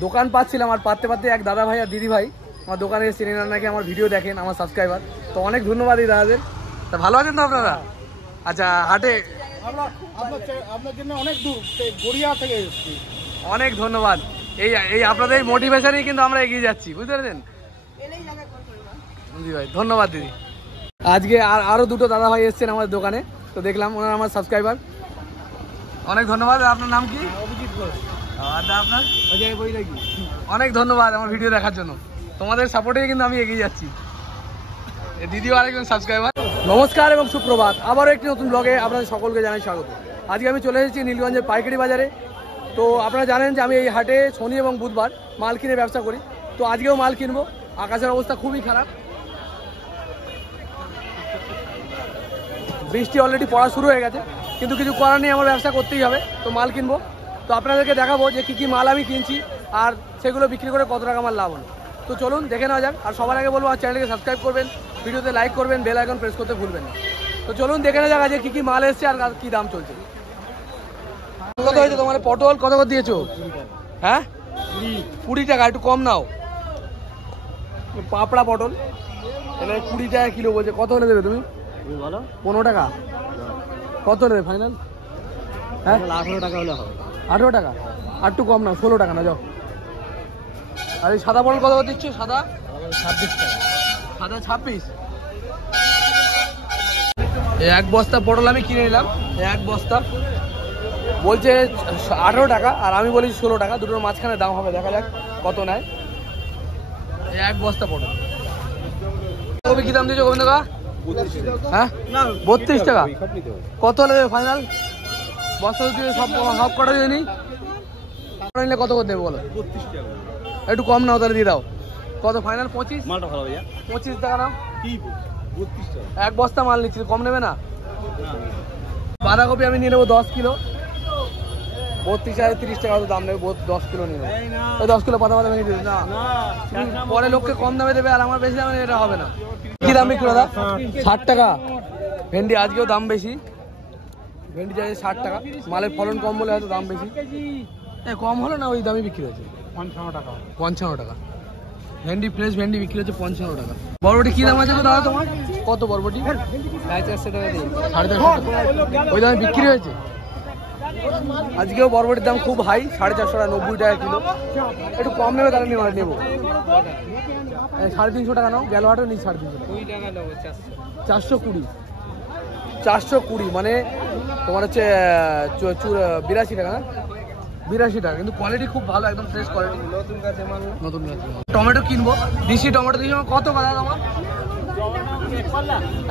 দোকান পাচ্ছিলাম, আর পাততে পাততে এক দাদা ভাই আর দিদি ভাই আমার দোকানে এসেছেন, নাকি আমার ভিডিও দেখেন, আমার সাবস্ক্রাইবার। তো অনেক ধন্যবাদ এই দাদাদের। তা ভালো আছেন তো আপনারা? আচ্ছা, হাটে আপনার জন্য অনেক দূর গড়িয়া থেকে এসেছি। অনেক ধন্যবাদ। এই আপনাদের এই মোটিভেশনেই কিন্তু আমরা এগিয়ে যাচ্ছি, বুঝতে পেরেছেন দিদি ভাই। ধন্যবাদ দিদি। আজকে আরও দুটো দাদা ভাই এসেছেন আমাদের দোকানে, তো দেখলাম ওনারা আমার সাবস্ক্রাইবার। অনেক ধন্যবাদ। আপনার নাম কি? অভিজিৎ ঘোষ। আপনার? অজয় বৈরাগী। অনেক ধন্যবাদ আমার ভিডিও দেখার জন্য। তোমাদের সাপোর্টেই কিন্তু আমি এগিয়ে যাচ্ছি। দিদিও আরেকজন সাবস্ক্রাইবার। নমস্কার এবং সুপ্রভাত। আবারও একটি নতুন ব্লগে আপনাদের সকলকে জানাই স্বাগত। আজকে আমি চলে এসেছি নীলগঞ্জের পাইকারি বাজারে। তো আপনারা জানেন যে আমি এই হাটে শনি এবং বুধবার মাল কিনে ব্যবসা করি। তো আজকেও মাল কিনবো। আকাশের অবস্থা খুবই খারাপ, বৃষ্টি অলরেডি পড়া শুরু হয়ে গেছে, কিন্তু কিছু করার নেই, আমার ব্যবসা করতেই হবে। তো মাল কিনবো। তো আপনাদেরকে দেখাবো যে কী কী মাল আমি কিনছি আর সেগুলো বিক্রি করে কত টাকা আমার লাভ হলো। তো চলুন দেখে নেওয়া যাক। আর সবার আগে বলবো আমার চ্যানেলকে সাবস্ক্রাইব করবেন, ভিডিওতে লাইক করবেন, বেল আইকন প্রেস করতে ভুলবেন না। তো চলুন দেখে নেওয়া যাক আজকে কী কী মাল এসছে আর কী দাম চলছে। কত হয়েছে তোমার পটল? কত করে দিয়েছো? হ্যাঁ 20 টাকা, একটু কম নাও। পাপড়া পটল তাহলে 20 টাকা কিলো বলছে। কত হলে দেবে তুমি? বলো। 15 টাকা। কত নেবে ফাইনাল? হ্যাঁ 18 টাকা হলে হবে। 18 টাকা, আর একটু কম নাও, 16 টাকা না যাও। আর এই সাদা পটল কত দিচ্ছ? সাদা 26 টাকা। সাদা 26। এক বস্তা পটল আমি কিনে নিলাম, এক বস্তা বলছে 18 টাকা, আর আমি বলেছি 16 টাকা। দুটোর মাঝখানে দাম হবে, দেখা যাক কত নেয়। এক বস্তা পটল। কবি কি দাম দিয়েছো গোবিন্দ কা? হ্যাঁ 32 টাকা। কত হলে দেবে ফাইনাল? বস্তা দিয়ে সব কটা দিয়ে নিই, নিলে কত করে দেবে বলো? 32 টাকা। একটু কম নাও তাহলে দিয়ে দাও। কত ফাইনাল? 25। মালটা ভালো ভাইয়া। 25 টাকা নাও। কি 32 টাকা? এক বস্তা মাল নিচ্ছি, কম নেবে না? বাঁধাকপি আমি নিয়ে নেবো 10 কিলো। 32 টাকা 30 টাকা দাম নেবে, 10 কিলো নিয়ে নেবো। ওই 10 কিলো পাতা ভেঙে দিবে না, পরে লোককে কম দামে দেবে আর আমার বেশি দামে, এটা হবে না। কি দাম বিক্রি দাদা? 60 টাকা। ভেন্ডি আজকেও দাম বেশি, ভেন্ডি চাইছে 60 টাকা। মালের ফলন কম বলে হয়তো দাম বেশি। কম হলো না, ওই দামে বিক্রি হয়েছে 55 টাকা। 55 টাকা। ভেন্ডি ফ্রেশ ভেন্ডি বিক্রি হচ্ছে 55 টাকা। বরবটি কি দাম আছে তো দাদা তোমার? কত বরবটি? 450 টাকা দিয়ে 450 টাকা ওই দামে বিক্রি হয়েছে। আজকেও বরবটির দাম খুব হাই, 450 টাকা, 90 টাকা কিলো। একটু কম নেবে তাহলে নেবো। 350 টাকা নাও, গেল হাটও নিই 350 টাকা। 420 420 মানে তোমার হচ্ছে 82 টাকা না? 82 টাকা, কিন্তু কোয়ালিটি খুব ভালো, একদম ফ্রেশ কোয়ালিটি। নতুন গাছে মাল, নতুন গাছে টমেটো কিনবো। ডিসি টমেটো দিয়ে কত কথা তোমার?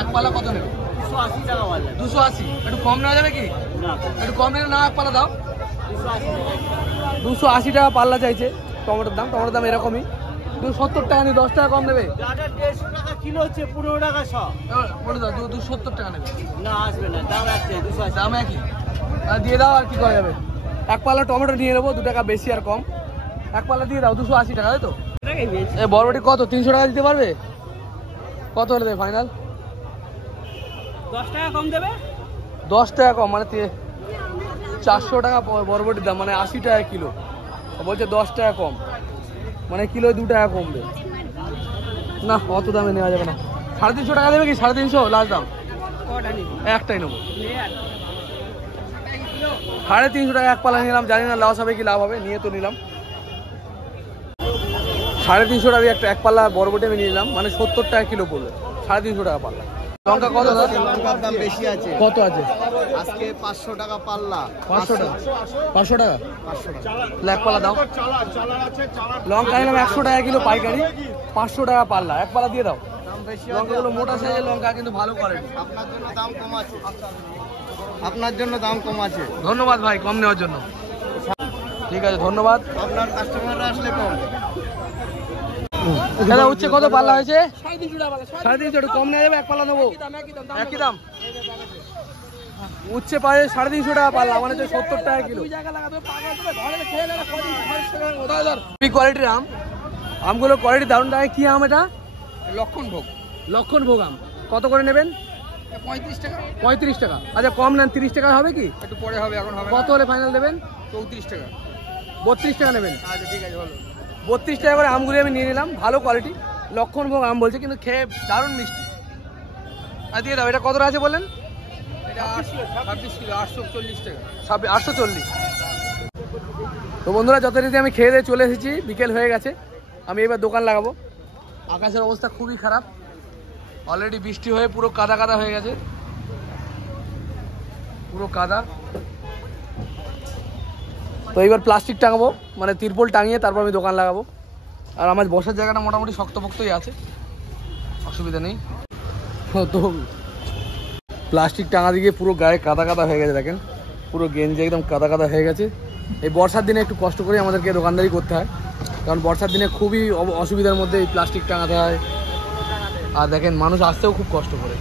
এক পাল্লা কত নেবে? 280 টাকা বলে। 280। একটু কম নেওয়া যাবে কি? না, একটু কম নিলে না, এক পাল্লা দাও। 280 টাকা পাল্লা চাইছে টমেটোর দাম। টমেটোর দাম এরকমই। 270 টাকা নিয়ে 10 টাকা কম নেবে। 150 টাকা কিলো হচ্ছে, 15 টাকা সব। বলে দাও 270 টাকা নেবে। না আসবে না, দাম একটাই 280। দাম একই, দিয়ে দাও। আর কি করা যাবে? এক পাল্লা টমেটো নিয়ে নেবো, 2 টাকা বেশি আর কম। এক পাল্লা দিয়ে দাও 280 টাকা, তাই তো? বরবটি কত? 300 টাকা দিতে পারবে? কত হলে দেবে ফাইনাল? 10 টাকা কম দেবে। 10 টাকা কম মানে 400 টাকা বরবটির দাম, মানে 80 টাকা কিলো। বলছে 10 টাকা কম, মানে কিলো 2 টাকা কমবে না, অত দামে নেওয়া যাবে না। 350 টাকা দেবে কি? 350 লাস্ট দাম। একটাই নেবো। 350 টাকা এক পাল্লা নিলাম, জানি না লস হবে কি লাভ হবে, নিয়ে তো নিলাম। 350 টাকা দিয়ে এক পাল্লা বরবটি আমি নিলাম, মানে 70 টাকা কিলো পড়বে। 350 টাকা পাল্লা। লঙ্কা কত? লঙ্কার দাম বেশি আছে। কত আছে আজকে? 500 টাকা পাল্লা। 500 টাকা। 500 টাকা 500 টাকা। এক পাল্লা দাও। লঙ্কা নিলাম 100 টাকা কিলো পাইকারি, 500 টাকা পাল্লা। এক পাল্লা দিয়ে দাও। লঙ্কাগুলো মোটা সাইজের লঙ্কা, কিন্তু ভালো কোয়ালিটি। আপনার জন্য দাম কম আছে। আপনার জন্য দাম কম আছে। ধন্যবাদ ভাই কম নেওয়ার জন্য। ঠিক আছে, ধন্যবাদ। আপনার কাস্টমাররা আসলে কম। দাদা উচ্ছে কত পাল্লা হয়েছে? 350 একটু কম নেওয়া যাবে? এক পাল্লা নেবো। একই দাম। উচ্ছে পায়ে 350 টাকা পাল্লা, মানে 70 টাকা কিলো। কোয়ালিটির আম, আমগুলো কোয়ালিটি দারুণ। টাকা কি আম এটা? লক্ষণভোগ। লক্ষণভোগ আম। কত করে নেবেন? 35 টাকা। 35 টাকা। আচ্ছা কম নেন, 30 টাকা হবে কি? একটু পরে হবে, এখন হবে। কত হলে ফাইনাল দেবেন? 34 টাকা। 32 টাকা নেবেন? আচ্ছা ঠিক আছে বলো। 32 টাকা করে আমগুলি আমি নিয়ে নিলাম, ভালো কোয়ালিটি, লক্ষণভোগ আম বলছে, কিন্তু খেয়ে দারুণ মিষ্টি। আর দিয়ে দাও, এটা কতটা আছে বললেন? এটা 26 কিলো 840 টাকা। 840। তো বন্ধুরা যথারীতি আমি খেয়ে দিয়ে চলে এসেছি, বিকেল হয়ে গেছে, আমি এবার দোকান লাগাবো। আকাশের অবস্থা খুবই খারাপ, অলরেডি বৃষ্টি হয়ে পুরো কাদা কাদা হয়ে গেছে, পুরো কাদা। তো এইবার প্লাস্টিক টাঙাবো, মানে তিরপল টাঙিয়ে তারপর আমি দোকান লাগাবো। আর আমার বসার জায়গাটা মোটামুটি শক্তপোক্তই আছে, অসুবিধা নেই। তো প্লাস্টিক টাঙা দিয়ে পুরো গায়ে কাদা কাদা হয়ে গেছে, দেখেন পুরো গেঞ্জি একদম কাদা কাদা হয়ে গেছে। এই বর্ষার দিনে একটু কষ্ট করে আমাদেরকে দোকানদারি করতে হয়, কারণ বর্ষার দিনে খুবই অসুবিধার মধ্যে এই প্লাস্টিক টাঙাতে হয়। আর দেখেন মানুষ আসতেও খুব কষ্ট করে,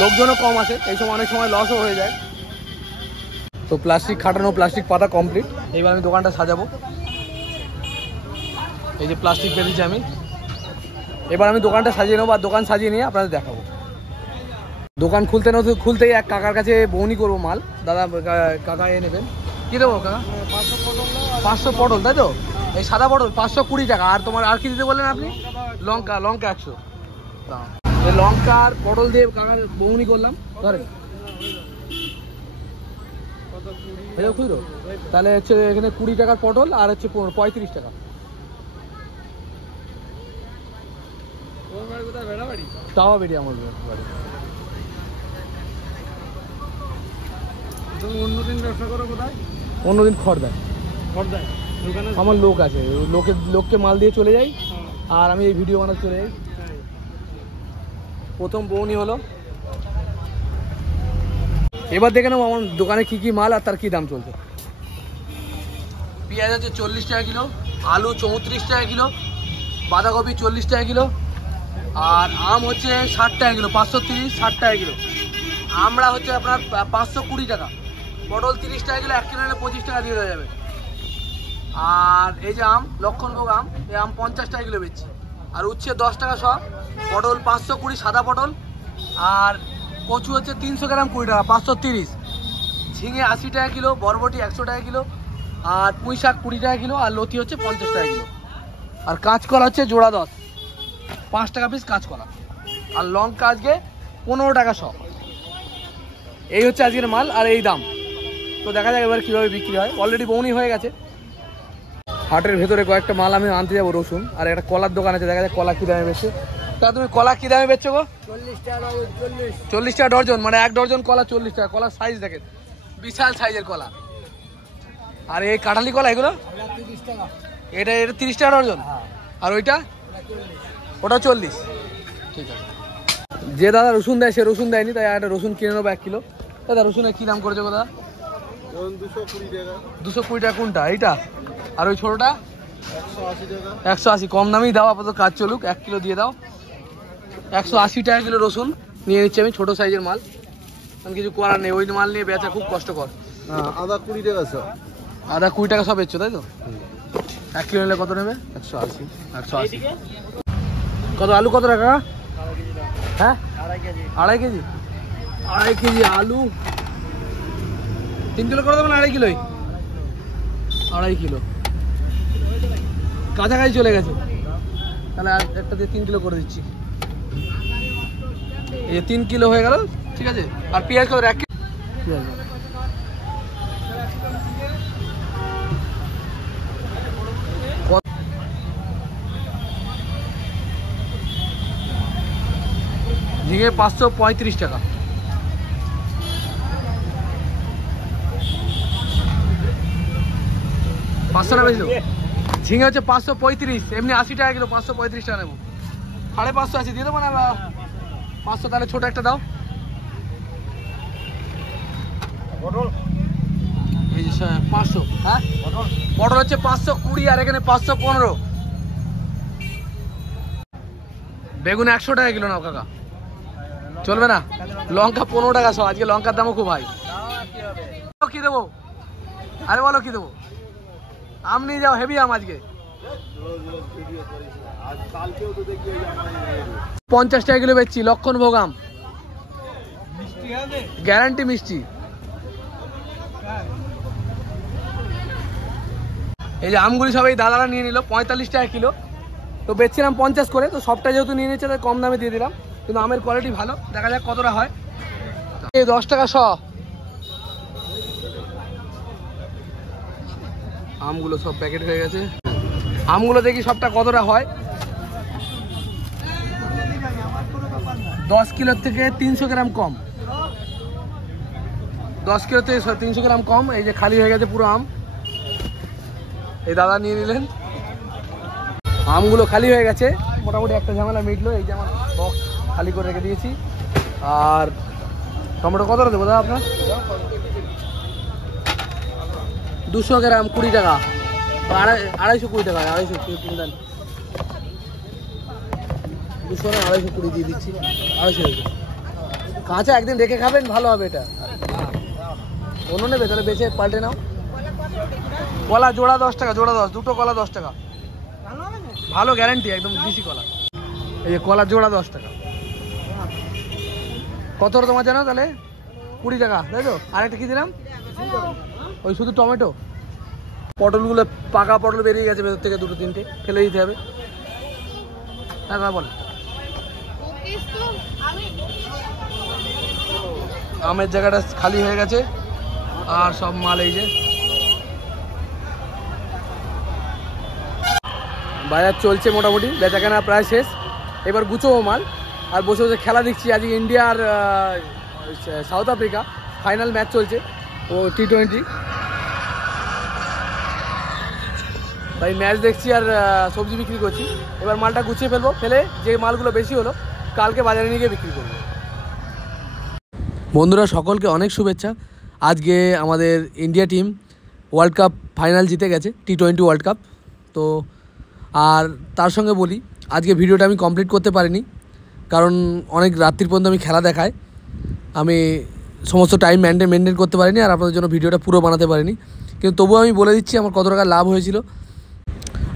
লোকজনও কম আছে, এই সময় অনেক সময় লসও হয়ে যায়। তো প্লাস্টিক খাটানো, প্লাস্টিক পাতা কমপ্লিট। এইবার আমি দোকানটা সাজাবো। এই যে প্লাস্টিক পেয়েছি আমি, এবার আমি দোকানটা সাজিয়ে নেবো, আর দোকান সাজিয়ে নিয়ে আপনাদের দেখাবো। দোকান খুলতেই এক কাকার কাছে বউনি করবো মাল। দাদা কাকা এ নেবেন, কী দেবো কাকা? 500 পটল, তাই তো? এই সাদা পটল 520 টাকা। আর তোমার আর কি দিতে বললেন আপনি? লঙ্কা 100। এই লঙ্কা আর পটল দিয়ে কাকার বউনি করলাম, ধরেন খুঁজো। তাহলে হচ্ছে এখানে 20 টাকার পটল, আর হচ্ছে 35 টাকা। তাওয়া বেরি আমার বাড়ি। অন্যদিন ব্যবসা করো কোথায়? অন্যদিন খড়দায়। আমার লোক আছে, লোককে মাল দিয়ে চলে যাই, আর আমি এই ভিডিও বানাতে চলে যাই। প্রথম বউনি হলো। এবার দেখে নেবো আমার দোকানে কি কি মাল আর তার কি দাম চলছে। পেঁয়াজ হচ্ছে 40 টাকা কিলো, আলু 34 টাকা কিলো, বাঁধাকপি 40 টাকা কিলো, আর আম হচ্ছে 60 টাকা কিলো, 530, 60 টাকা কিলো। আমরা হচ্ছে আপনার 520 টাকা, পটল 30 টাকা কিলো, 1 কিলো নিলে 25 টাকা দিয়ে দেওয়া যাবে। আর এই যে আম, লক্ষণভোগ আম, এই আম 50 টাকা কিলো বেচছি। আর উচ্ছে 10 টাকা সব, পটল 520 সাদা পটল, আর কচু হচ্ছে 300 গ্রাম 20 টাকা, 530। ঝিঙে 80 টাকা কিলো, বরবটি 100 টাকা কিলো, আর পুঁই শাক 20 টাকা কিলো, আর লতি হচ্ছে 50 টাকা কিলো। আর কাঁচকলা হচ্ছে জোড়া 10, 5 টাকা পিস কাঁচকলা। আর লঙ্কা আজকে 15 টাকা সব। এই হচ্ছে আজকের মাল আর এই দাম। তো দেখা যাক এবার কীভাবে বিক্রি হয়। অলরেডি বউনি হয়ে গেছে। হাটের ভেতরে কয়েকটা মাল আমি আনতে যাবো, রসুন, আর একটা কলার দোকান আছে, দেখা যায় কলা কী দামে বেচছে। তা তুমি কলা কী দামে বেচছো গো? 40 টাকা ডর্জন, মানে 1 ডর্জন কলা 40 টাকা। কলার সাইজ দেখেন, বিশাল সাইজের কলা। আর এই কাঁঠালি কলা এগুলো এটা 30 টাকা ডর্জন, আর ওইটা ওটা 40। ঠিক আছে। যে দাদা রসুন দেয় সে রসুন দেয়নি, তাই একটা রসুন কিনে নেবো 1 কিলো। দাদা রসুনের কী দাম করেছো দাদা? 220 টাকা কোনটা? এইটা? আর ওই ছোটোটা 180। কম দামেই দাও, আপাতত কাজ চলুক। 1 কিলো দিয়ে দাও। 180 টাকা কিলো রসুন নিয়ে নিচ্ছি আমি, ছোটো সাইজের মাল, কারণ কিছু করার নেই, ওই মাল নিয়ে বেচা খুব কষ্টকর। আদা 20 টাকা সব। আদা 20 টাকা সব বেচছো, তাই তো? 1 কিলো নিলে কত নেবে? 180। 180। কত আলু কত টাকা? হ্যাঁ 2.5 কেজি। 2.5 কেজি আলু 3 কিলো করে দেবেন? 2.5 কিলোই? 2.5 কিলো কাছাকাছি চলে গেছে, তাহলে আর একটা দিয়ে 3 কিলো করে দিচ্ছি। এই যে 3 কিলো হয়ে গেল, ঠিক আছে। আর পেঁয়াজ কত? 1 কিলো। ঠিক আছে। ঝিঙে 535 টাকা। পাঁচশো টাকা বেশি দেবো। ঝিঙে হচ্ছে 535, এমনি 80 টাকা কিলো, 535 টাকা নেবো। 550 আছে, দিয়ে দেবো না? 500 তাহলে ছোটো একটা দাও। এই যে 500। হ্যাঁ পটল হচ্ছে 520, আর এখানে 515। বেগুন 100 টাকা কিলো নাও কাকা, চলবে না? লঙ্কা 15 টাকা সব, আজকে লঙ্কার দামও খুব হাই। কি দেবো? আরে বলো কি দেবো? আম নিয়ে যাও, হেভি আম আজকে। 50 টাকা কিলো বেচছি, লক্ষণভোগ আম, গ্যারান্টি মিষ্টি। এই যে আমগুলি সবাই দাদারা নিয়ে নিল 45 টাকা কিলো, তো বেচছিলাম 50 করে, তো সবটা যেহেতু নিয়ে নিচ্ছে তাই কম দামে দিয়ে দিলাম, কিন্তু আমের কোয়ালিটি ভালো, দেখা যাক কতটা হয়। এই 10 টাকা শ আমগুলো সব প্যাকেট হয়ে গেছে। আমগুলো দেখি সবটা কতটা হয়। 10 কিলোর থেকে 300 গ্রাম কম, 10 কিলো থেকে 300 গ্রাম কম। এই যে খালি হয়ে গেছে পুরো আম, এই দাদা নিয়ে নিলেন। আমগুলো খালি হয়ে গেছে, মোটামুটি একটা ঝামেলা মিটলো। এই যে আমার বক্স খালি করে রেখে দিয়েছি। আর টমেটো কতটা দেবো দাদা আপনার? 200 গ্রাম 20 টাকা, 220 টাকা, 220 দেন, 200 না 220 দিয়ে দিচ্ছি, 250 কাঁচা একদিন রেখে খাবেন, ভালো হবে এটা। অন্য নেবে তাহলে বেঁচে পাল্টে নাও। কলা জোড়া 10 টাকা, জোড়া 10, দুটো কলা 10 টাকা, ভালো গ্যারান্টি একদম দেশি কলা। এই যে কলা জোড়া 10 টাকা। কত তোমার জানো তাহলে? 20 টাকা, তাই তো? আরেকটা কি দিলাম? ওই শুধু টমেটো। পটলগুলো পাকা পটল বেরিয়ে গেছে ভেতর থেকে, দুটো তিনটে ফেলে দিতে হবে। হ্যাঁ বল। আমের জায়গাটা খালি হয়ে গেছে, আর সব মাল এই যে বাজার চলছে, মোটামুটি বেচাকেনা প্রায় শেষ। এবার গুছোবো মাল, আর বসে বসে খেলা দেখছি। আজকে ইন্ডিয়া আর সাউথ আফ্রিকা ফাইনাল ম্যাচ চলছে, ও T20। তাই ম্যাচ দেখছি আর সবজি বিক্রি করছি। এবার মালটা গুছিয়ে ফেলবো, ফেলে যে মালগুলো বেশি হলো কালকে বাজারে নিয়ে গিয়ে বিক্রি করবো। বন্ধুরা সকলকে অনেক শুভেচ্ছা। আজকে আমাদের India team world cup final জিতে গেছে, T20 ওয়ার্ল্ড কাপ। তো আর তার সঙ্গে বলি, আজকে ভিডিওটা আমি কমপ্লিট করতে পারিনি, কারণ অনেক রাত্রির পর্যন্ত আমি খেলা দেখাই, আমি সমস্ত টাইম মেনটেন করতে পারিনি, আর আপনাদের জন্য ভিডিওটা পুরো বানাতে পারিনি। কিন্তু তবুও আমি বলে দিচ্ছি আমার কত টাকা লাভ হয়েছিল।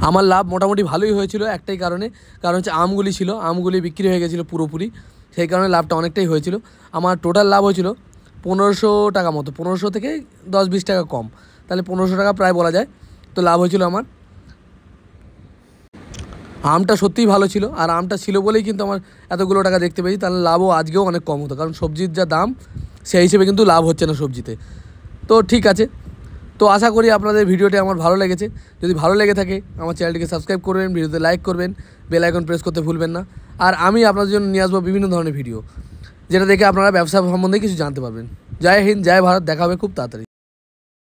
আমার লাভ মোটামুটি ভালোই হয়েছিল, একটাই কারণ হচ্ছে আমগুলি ছিল, আমগুলি বিক্রি হয়ে গেছিলো পুরোপুরি, সেই কারণে লাভটা অনেকটাই হয়েছিল। আমার টোটাল লাভ হয়েছিল 1500 টাকা মতো, 1500 থেকে 10-20 টাকা কম, তাহলে 1500 টাকা প্রায় বলা যায়। তো লাভ হয়েছিল আমার। আমটা সত্যিই ভালো ছিল, আর আমটা ছিল বলেই কিন্তু আমার এতগুলো টাকা দেখতে পেয়েছি, তাহলে লাভও আজকেও অনেক কম হতো, কারণ সবজির যা দাম সেই হিসেবে কিন্তু লাভ হচ্ছে না সবজিতে। তো ঠিক আছে, তো আশা করি আপনাদের ভিডিওটি আমার ভালো লেগেছে। যদি ভালো লেগে থাকে আমার চ্যানেলটিকে সাবস্ক্রাইব করবেন, ভিডিওতে লাইক করবেন, বেল আইকন প্রেস করতে ভুলবেন না। আর আমি আপনাদের জন্য নিয়ে আসবো বিভিন্ন ধরনের ভিডিও, যেটা দেখে আপনারা ব্যবসা সম্বন্ধে কিছু জানতে পারবেন। জয় হিন্দ, জয় ভারত, দেখা হবে খুব তাড়াতাড়ি।